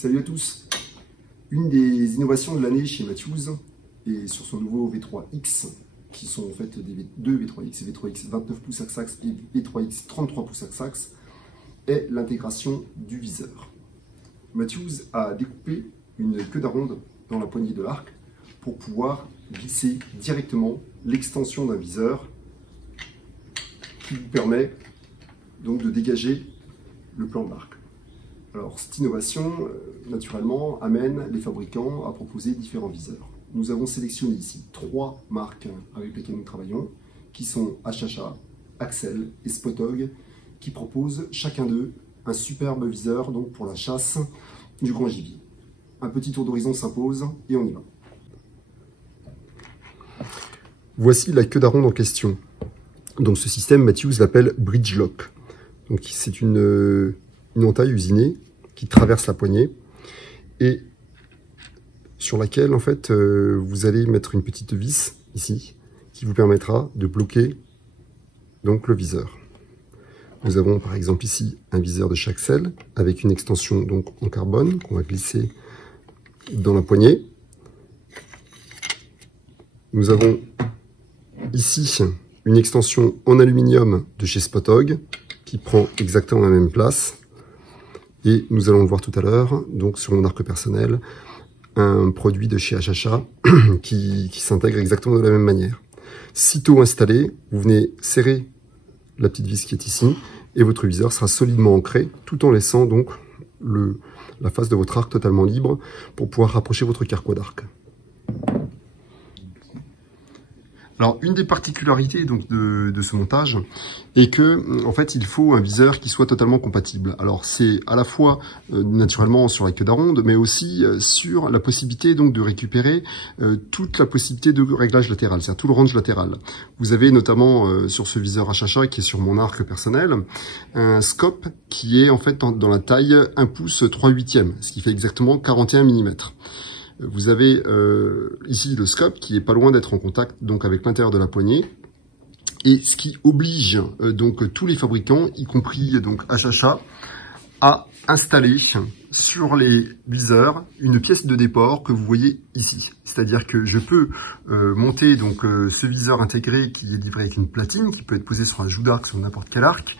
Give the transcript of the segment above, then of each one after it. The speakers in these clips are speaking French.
Salut à tous. Une des innovations de l'année chez Matthews et sur son nouveau V3X, qui sont en fait deux V3X, V3X 29 pouces axe-axe et V3X 33 pouces axe-axe, est l'intégration du viseur. Matthews a découpé une queue d'aronde dans la poignée de l'arc pour pouvoir glisser directement l'extension d'un viseur qui vous permet donc de dégager le plan de l'arc. Alors cette innovation, naturellement, amène les fabricants à proposer différents viseurs. Nous avons sélectionné ici 3 marques avec lesquelles nous travaillons, qui sont HHA, Axel et Spotog, qui proposent chacun d'eux un superbe viseur donc pour la chasse du grand gibier. Un petit tour d'horizon s'impose et on y va. Voici la queue d'aronde en question. Donc ce système, Matthews l'appelle Bridge Lock. Donc c'est une entaille usinée qui traverse la poignée et sur laquelle en fait vous allez mettre une petite vis ici qui vous permettra de bloquer donc le viseur. Nous avons par exemple ici un viseur de chez Axel avec une extension donc en carbone qu'on va glisser dans la poignée. Nous avons ici une extension en aluminium de chez Spotog qui prend exactement la même place. Et nous allons le voir tout à l'heure, donc sur mon arc personnel, un produit de chez HHA qui s'intègre exactement de la même manière. Sitôt installé, vous venez serrer la petite vis qui est ici et votre viseur sera solidement ancré tout en laissant donc la face de votre arc totalement libre pour pouvoir rapprocher votre carquois d'arc. Alors, une des particularités donc de ce montage est que, en fait, il faut un viseur qui soit totalement compatible. Alors, c'est à la fois naturellement sur la queue d'aronde, mais aussi sur la possibilité donc de récupérer toute la possibilité de réglage latéral, c'est-à-dire tout le range latéral. Vous avez notamment sur ce viseur HHA qui est sur mon arc personnel, un scope qui est en fait dans la taille 1 pouce 3/8, ce qui fait exactement 41 mm. Vous avez ici le scope qui est pas loin d'être en contact donc avec l'intérieur de la poignée et ce qui oblige donc tous les fabricants, y compris donc HHA, à installer sur les viseurs une pièce de déport que vous voyez ici. C'est-à-dire que je peux monter donc ce viseur intégré qui est livré avec une platine qui peut être posée sur un joug d'arc sur n'importe quel arc.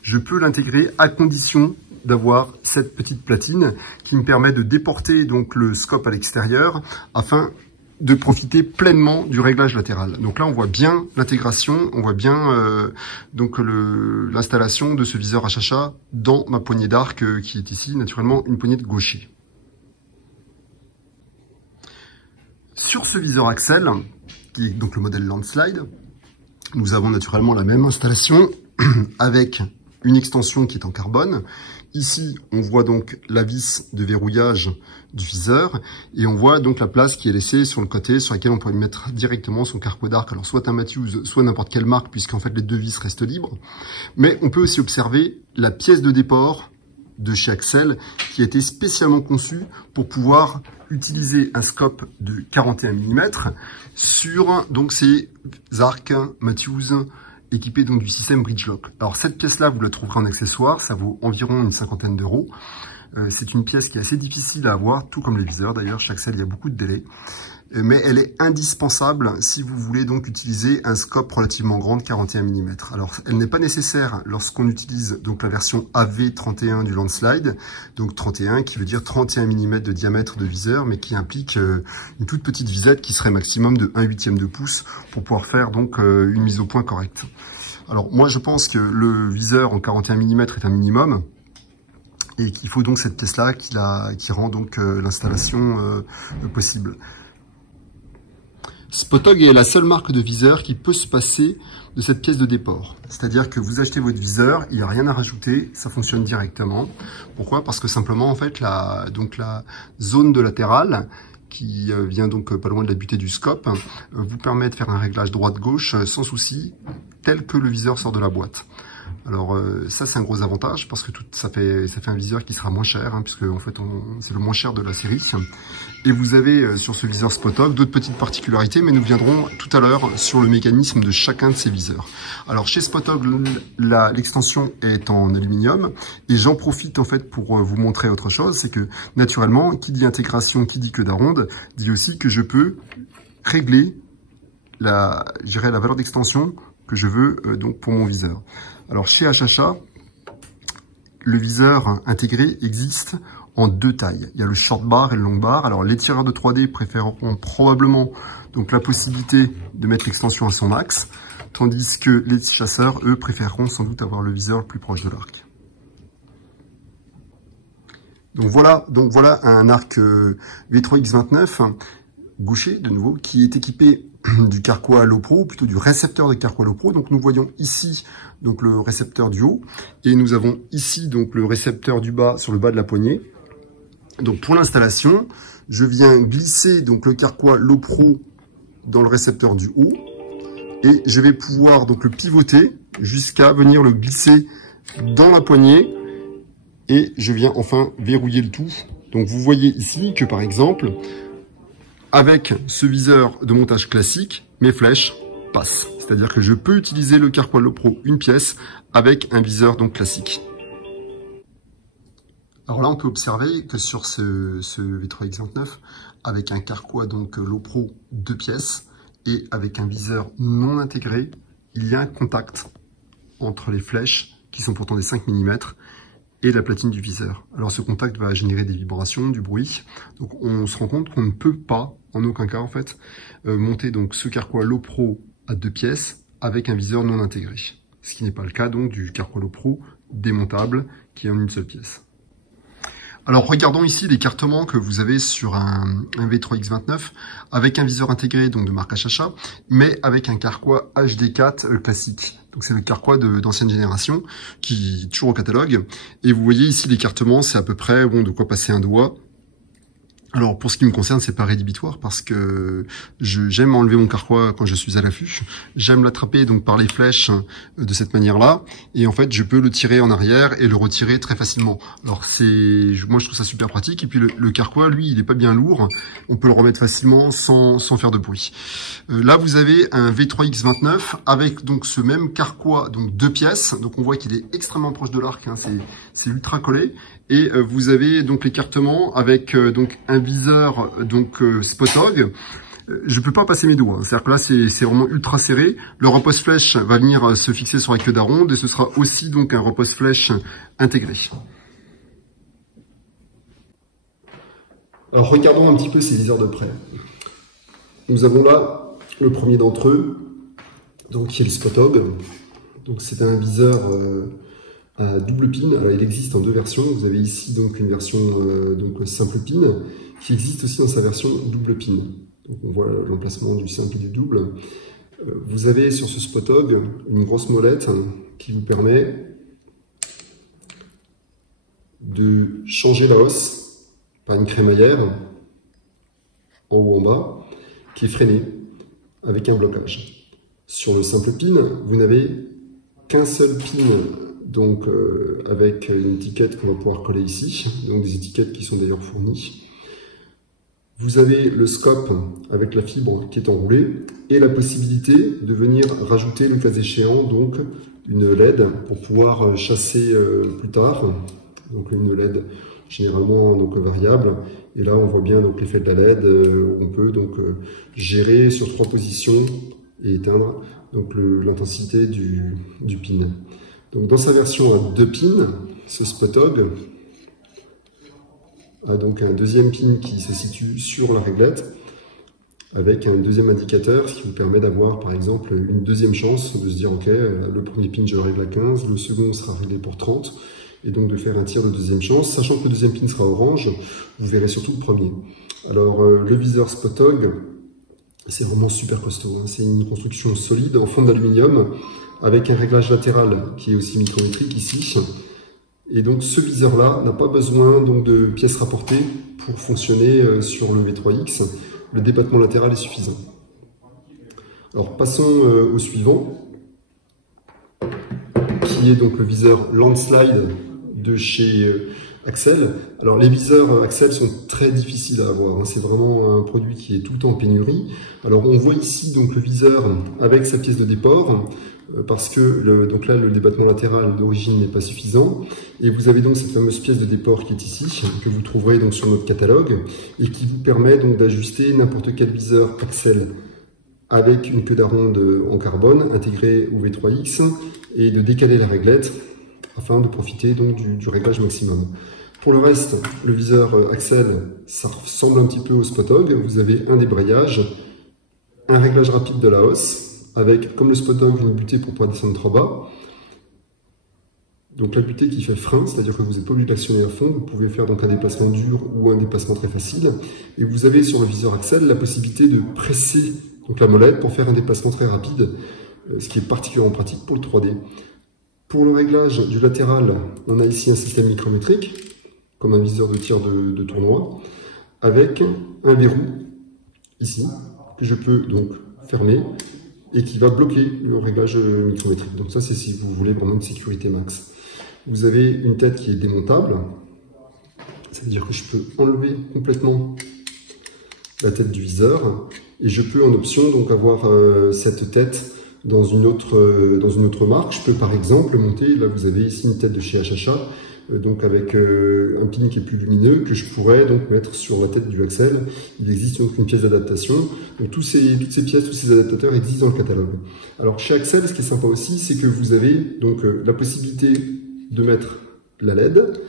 Je peux l'intégrer à condition d'avoir cette petite platine qui me permet de déporter donc le scope à l'extérieur afin de profiter pleinement du réglage latéral. Donc là, on voit bien l'intégration, on voit bien donc l'installation de ce viseur HHA dans ma poignée d'arc qui est ici, naturellement, une poignée de gaucher. Sur ce viseur Axel, qui est donc le modèle Landslide, nous avons naturellement la même installation avec une extension qui est en carbone. Ici, on voit donc la vis de verrouillage du viseur et on voit donc la place qui est laissée sur le côté sur laquelle on peut mettre directement son carquois d'arc. Alors soit un Matthews, soit n'importe quelle marque puisqu'en fait les deux vis restent libres. Mais on peut aussi observer la pièce de déport de chez Axel qui a été spécialement conçue pour pouvoir utiliser un scope de 41 mm sur donc ces arcs Matthews équipé donc du système Bridge Lock. Alors cette pièce-là, vous la trouverez en accessoire, ça vaut environ une 50aine d'euros. C'est une pièce qui est assez difficile à avoir, tout comme les viseurs d'ailleurs, chez Axel il y a beaucoup de délais. Mais elle est indispensable si vous voulez donc utiliser un scope relativement grand de 41 mm. Alors elle n'est pas nécessaire lorsqu'on utilise donc la version AV31 du Landslide, donc 31 qui veut dire 31 mm de diamètre de viseur, mais qui implique une toute petite visette qui serait maximum de 1/8 de pouce pour pouvoir faire donc une mise au point correcte. Alors moi je pense que le viseur en 41 mm est un minimum et qu'il faut donc cette pièce-là qui rend donc l'installation possible. Spotog est la seule marque de viseur qui peut se passer de cette pièce de déport. C'est-à-dire que vous achetez votre viseur, il n'y a rien à rajouter, ça fonctionne directement. Pourquoi? Parce que simplement, en fait, la zone de latérale, qui vient donc pas loin de la butée du scope, vous permet de faire un réglage droite-gauche sans souci, tel que le viseur sort de la boîte. Alors ça c'est un gros avantage parce que ça fait un viseur qui sera moins cher, hein, puisque en fait c'est le moins cher de la série. Et vous avez sur ce viseur Spotog d'autres petites particularités, mais nous viendrons tout à l'heure sur le mécanisme de chacun de ces viseurs. Alors chez Spotog, l'extension est en aluminium, et j'en profite en fait pour vous montrer autre chose, c'est que naturellement, qui dit intégration, qui dit queue d'aronde, dit aussi que je peux régler la valeur d'extension que je veux donc pour mon viseur. Alors chez HHA, le viseur intégré existe en deux tailles. Il y a le short bar et le long bar. Alors les tireurs de 3D préféreront probablement donc la possibilité de mettre l'extension à son max, tandis que les chasseurs, eux, préféreront sans doute avoir le viseur le plus proche de l'arc. Donc voilà un arc V3X29 gaucher de nouveau qui est équipé du Carquois Low Pro, ou plutôt du récepteur de Carquois Low Pro. Donc nous voyons ici donc le récepteur du haut et nous avons ici donc le récepteur du bas sur le bas de la poignée. Donc pour l'installation, je viens glisser donc le Carquois Low Pro dans le récepteur du haut et je vais pouvoir donc le pivoter jusqu'à venir le glisser dans la poignée et je viens enfin verrouiller le tout. Donc vous voyez ici que par exemple, avec ce viseur de montage classique, mes flèches passent. C'est-à-dire que je peux utiliser le Carquois Low Pro une pièce avec un viseur donc classique. Alors là, on peut observer que sur ce V3X29, avec un Carquois donc Low Pro 2 pièces et avec un viseur non intégré, il y a un contact entre les flèches, qui sont pourtant des 5 mm, et la platine du viseur. Alors ce contact va générer des vibrations, du bruit. Donc on se rend compte qu'on ne peut pas, en aucun cas en fait, monter donc ce Carquois Low Pro à 2 pièces avec un viseur non intégré. Ce qui n'est pas le cas donc du Carquois Low Pro démontable qui est en une seule pièce. Alors regardons ici l'écartement que vous avez sur un V3X29 avec un viseur intégré donc de marque HHA, mais avec un Carquois HD4 classique. Donc c'est le Carquois d'ancienne génération qui est toujours au catalogue. Et vous voyez ici l'écartement, c'est à peu près de quoi passer un doigt. Alors pour ce qui me concerne, c'est pas rédhibitoire parce que j'aime enlever mon Carquois quand je suis à l'affût. J'aime l'attraper donc par les flèches de cette manière-là, et en fait je peux le tirer en arrière et le retirer très facilement. Alors moi je trouve ça super pratique. Et puis le Carquois, lui, il est pas bien lourd. On peut le remettre facilement sans faire de bruit. Là vous avez un V3X29 avec donc ce même Carquois donc 2 pièces. Donc on voit qu'il est extrêmement proche de l'arc. Hein, c'est ultra collé. Et vous avez donc l'écartement avec donc un viseur donc Spotog. Je peux pas passer mes doigts, c'est-à-dire que là c'est vraiment ultra serré. Le repose flèche va venir se fixer sur la queue d'aronde et ce sera aussi donc un repose flèche intégré. Alors regardons un petit peu ces viseurs de près. Nous avons là le premier d'entre eux, donc qui est le Spotog. Donc c'est un viseur à double pin. Alors il existe en deux versions. Vous avez ici donc une version donc simple pin qui existe aussi dans sa version double pin. Donc on voit l'emplacement du simple et du double. Vous avez sur ce Spotog une grosse molette qui vous permet de changer la hausse par une crémaillère en haut en bas qui est freinée avec un blocage. Sur le simple pin, vous n'avez qu'un seul pin donc avec une étiquette qu'on va pouvoir coller ici, donc des étiquettes qui sont d'ailleurs fournies. Vous avez le scope avec la fibre qui est enroulée et la possibilité de venir rajouter le cas échéant donc une LED pour pouvoir chasser plus tard, donc une LED généralement donc variable. Et là on voit bien donc l'effet de la LED. On peut donc gérer sur 3 positions et éteindre donc l'intensité du pin. Donc dans sa version à 2 pins, ce Spotog a donc un deuxième pin qui se situe sur la réglette avec un deuxième indicateur, ce qui vous permet d'avoir par exemple une deuxième chance de se dire ok, le premier pin je le règle à 15, le second sera réglé pour 30, et donc de faire un tir de deuxième chance, sachant que le deuxième pin sera orange, vous verrez surtout le premier. Alors le viseur Spotog, c'est vraiment super costaud, hein. C'est une construction solide en fond d'aluminium avec un réglage latéral qui est aussi micrométrique ici. Et donc ce viseur-là n'a pas besoin donc de pièces rapportées pour fonctionner sur le V3X. Le débattement latéral est suffisant. Alors passons au suivant, qui qui est donc le viseur Landslide de chez Axel. Alors les viseurs Axel sont très difficiles à avoir, hein. C'est vraiment un produit qui est tout le temps en pénurie. Alors on voit ici donc le viseur avec sa pièce de déport, parce que donc là le débattement latéral d'origine n'est pas suffisant, et vous avez donc cette fameuse pièce de déport qui est ici, que vous trouverez donc sur notre catalogue, et qui vous permet donc d'ajuster n'importe quel viseur Axel avec une queue d'aronde en carbone intégrée au V3X, et de décaler la réglette afin de profiter donc du réglage maximum. Pour le reste, le viseur Axel, ça ressemble un petit peu au Spotog. Vous avez un débrayage, un réglage rapide de la hausse, avec, comme le Spotog, une butée pour pouvoir descendre trop bas. Donc la butée qui fait frein, c'est-à-dire que vous n'êtes pas obligé d'actionner à fond, vous pouvez faire donc un déplacement dur ou un déplacement très facile. Et vous avez sur le viseur Axel la possibilité de presser donc la molette pour faire un déplacement très rapide, ce qui est particulièrement pratique pour le 3D. Pour le réglage du latéral, on a ici un système micrométrique, comme un viseur de tir de tournoi, avec un verrou, ici, que je peux donc fermer, et qui va bloquer le réglage micrométrique. Donc ça, c'est si vous voulez vraiment une sécurité max. Vous avez une tête qui est démontable, c'est-à-dire que je peux enlever complètement la tête du viseur, et je peux en option donc avoir cette tête dans une autre marque. Je peux par exemple monter, là vous avez ici une tête de chez HHA, donc avec un pin qui est plus lumineux, que je pourrais donc mettre sur la tête du Axel. Il existe donc une pièce d'adaptation. Donc toutes ces pièces, tous ces adaptateurs existent dans le catalogue. Alors chez Axel, ce qui est sympa aussi, c'est que vous avez donc la possibilité de mettre la LED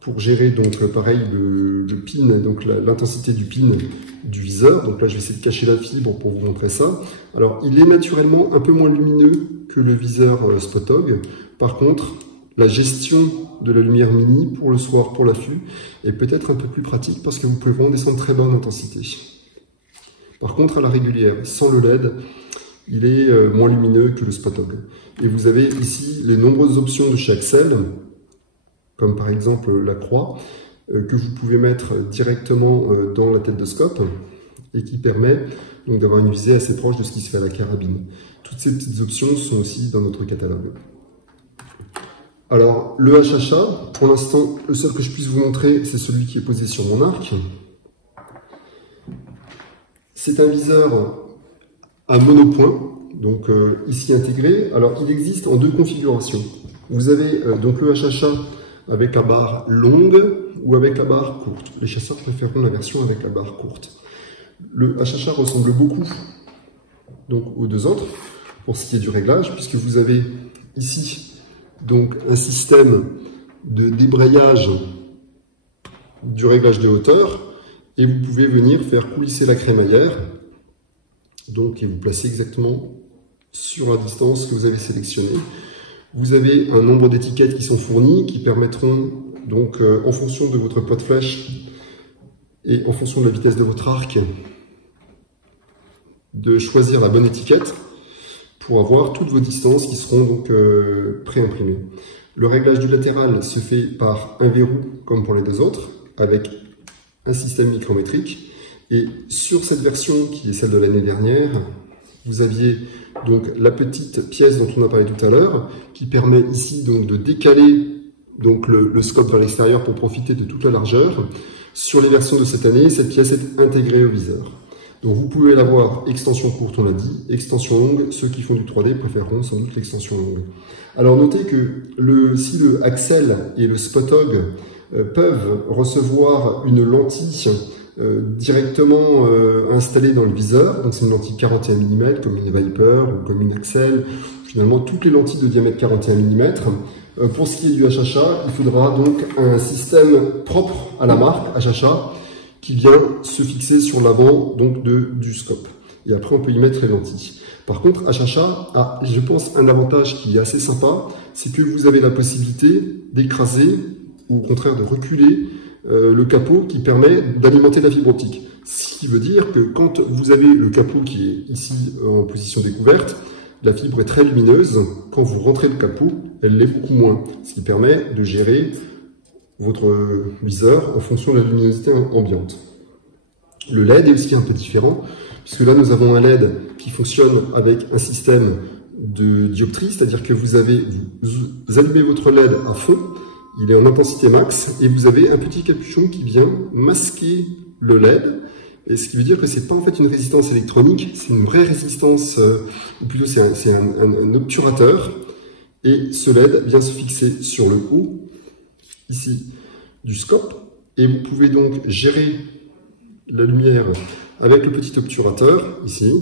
pour gérer donc pareil le pin, donc l'intensité du pin du viseur. Donc là je vais essayer de cacher la fibre pour vous montrer ça. Alors il est naturellement un peu moins lumineux que le viseur Spotog. Par contre, la gestion de la lumière mini pour le soir, pour l'affût, est peut-être un peu plus pratique parce que vous pouvez vraiment descendre très bas en intensité. Par contre, à la régulière, sans le LED, il est moins lumineux que le Spotog. Et vous avez ici les nombreuses options de chez Axel, comme par exemple la croix, que vous pouvez mettre directement dans la tête de scope et qui permet donc d'avoir une visée assez proche de ce qui se fait à la carabine. Toutes ces petites options sont aussi dans notre catalogue. Alors, le HHA, pour l'instant, le seul que je puisse vous montrer, c'est celui qui est posé sur mon arc. C'est un viseur à monopoint, donc ici intégré. Alors, il existe en deux configurations. Vous avez donc le HHA avec la barre longue ou avec la barre courte. Les chasseurs préféreront la version avec la barre courte. Le HHA ressemble beaucoup donc aux deux autres pour ce qui est du réglage, puisque vous avez ici donc un système de débrayage du réglage de hauteur, et vous pouvez venir faire coulisser la crémaillère donc, et vous placer exactement sur la distance que vous avez sélectionnée. Vous avez un nombre d'étiquettes qui sont fournies, qui permettront donc en fonction de votre poids de flèche et en fonction de la vitesse de votre arc de choisir la bonne étiquette pour avoir toutes vos distances qui seront donc pré-imprimées. Le réglage du latéral se fait par un verrou comme pour les deux autres, avec un système micrométrique. Et sur cette version qui est celle de l'année dernière, vous aviez donc la petite pièce dont on a parlé tout à l'heure, qui permet ici donc de décaler donc le scope vers l'extérieur pour profiter de toute la largeur. Sur les versions de cette année, cette pièce est intégrée au viseur. Donc vous pouvez l'avoir extension courte, on l'a dit, extension longue. Ceux qui font du 3D préféreront sans doute l'extension longue. Alors notez que si le Axel et le Spotog peuvent recevoir une lentille directement installée dans le viseur, donc c'est une lentille 41 mm comme une Viper ou comme une Axel, finalement toutes les lentilles de diamètre 41 mm. Pour ce qui est du HHA, il faudra donc un système propre à la marque HHA qui vient se fixer sur l'avant donc du scope. Et après, on peut y mettre les lentilles. Par contre, HHA a, je pense, un avantage qui est assez sympa, c'est que vous avez la possibilité d'écraser ou au contraire de reculer le capot qui permet d'alimenter la fibre optique. Ce qui veut dire que quand vous avez le capot qui est ici en position découverte, la fibre est très lumineuse. Quand vous rentrez le capot, elle l'est beaucoup moins. Ce qui permet de gérer votre viseur en fonction de la luminosité ambiante. Le LED est aussi un peu différent, puisque là nous avons un LED qui fonctionne avec un système de dioptrie, c'est-à-dire que vous allumez votre LED à fond, il est en intensité max, et vous avez un petit capuchon qui vient masquer le LED, et ce qui veut dire que c'est pas en fait une résistance électronique, c'est une vraie résistance, ou plutôt c'est un obturateur, et ce LED vient se fixer sur le haut, ici, du scope, et vous pouvez donc gérer la lumière avec le petit obturateur, ici.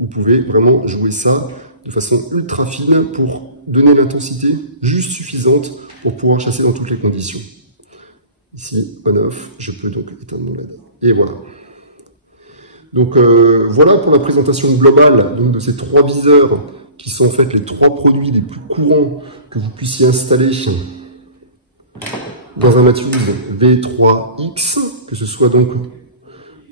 Vous pouvez vraiment jouer ça de façon ultra fine pour donner l'intensité juste suffisante pour pouvoir chasser dans toutes les conditions. Ici, on-off, je peux donc éteindre mon LED. Et voilà. Donc voilà pour la présentation globale donc, de ces 3 viseurs qui sont en fait les 3 produits les plus courants que vous puissiez installer dans un Matthews V3X, que ce soit donc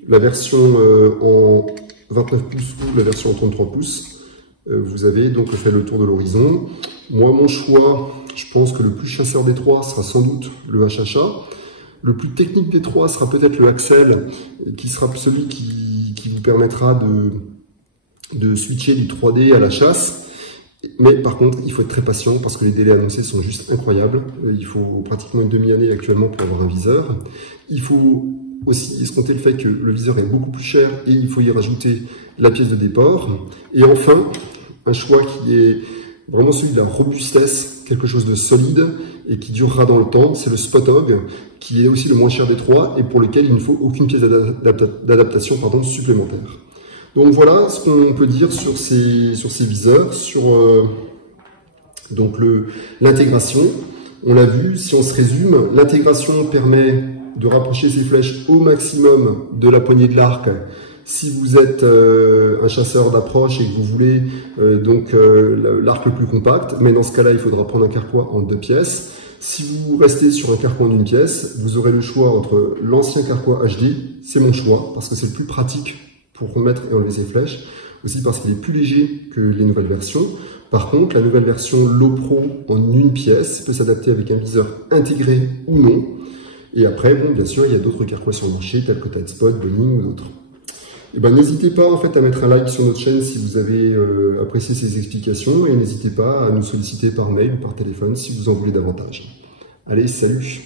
la version en 29 pouces ou la version en 33 pouces. Vous avez donc fait le tour de l'horizon. Moi, mon choix, je pense que le plus chasseur des 3 sera sans doute le HHA. Le plus technique des 3 sera peut-être le Axel, qui sera celui qui vous permettra de switcher du 3D à la chasse. Mais par contre, il faut être très patient parce que les délais annoncés sont juste incroyables. Il faut pratiquement une demi-année actuellement pour avoir un viseur. Il faut aussi escompter le fait que le viseur est beaucoup plus cher et il faut y rajouter la pièce de départ. Et enfin, un choix qui est vraiment celui de la robustesse, quelque chose de solide et qui durera dans le temps, c'est le Spot-Hogg, qui est aussi le moins cher des 3 et pour lequel il ne faut aucune pièce d'adaptation supplémentaire. Donc voilà ce qu'on peut dire sur ces viseurs, sur donc l'intégration. On l'a vu, si on se résume, l'intégration permet de rapprocher ces flèches au maximum de la poignée de l'arc. Si vous êtes un chasseur d'approche et que vous voulez l'arc le plus compact, mais dans ce cas-là, il faudra prendre un carquois en 2 pièces. Si vous restez sur un carquois en 1 pièce, vous aurez le choix entre l'ancien carquois HD, c'est mon choix, parce que c'est le plus pratique pour remettre et enlever ses flèches, aussi parce qu'il est plus léger que les nouvelles versions. Par contre, la nouvelle version Low Pro en 1 pièce peut s'adapter avec un viseur intégré ou non. Et après, bon, bien sûr, il y a d'autres carquois sur le marché, tels que Tidespot, Boning ou d'autres. Et ben, n'hésitez pas en fait à mettre un like sur notre chaîne si vous avez apprécié ces explications et n'hésitez pas à nous solliciter par mail ou par téléphone si vous en voulez davantage. Allez, salut!